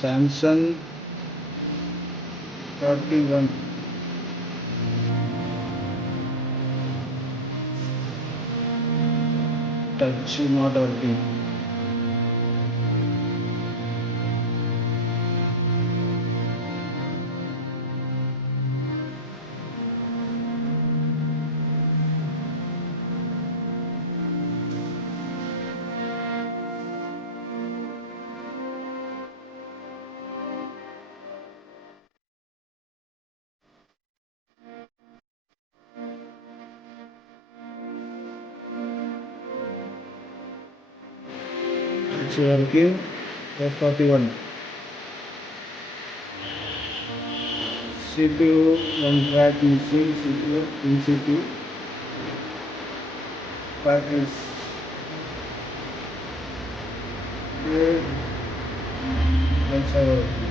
Samsung 41 Touch Not working. It's working. F41 CPU, one track missing. CPU in CPU package. Okay, let's have a look.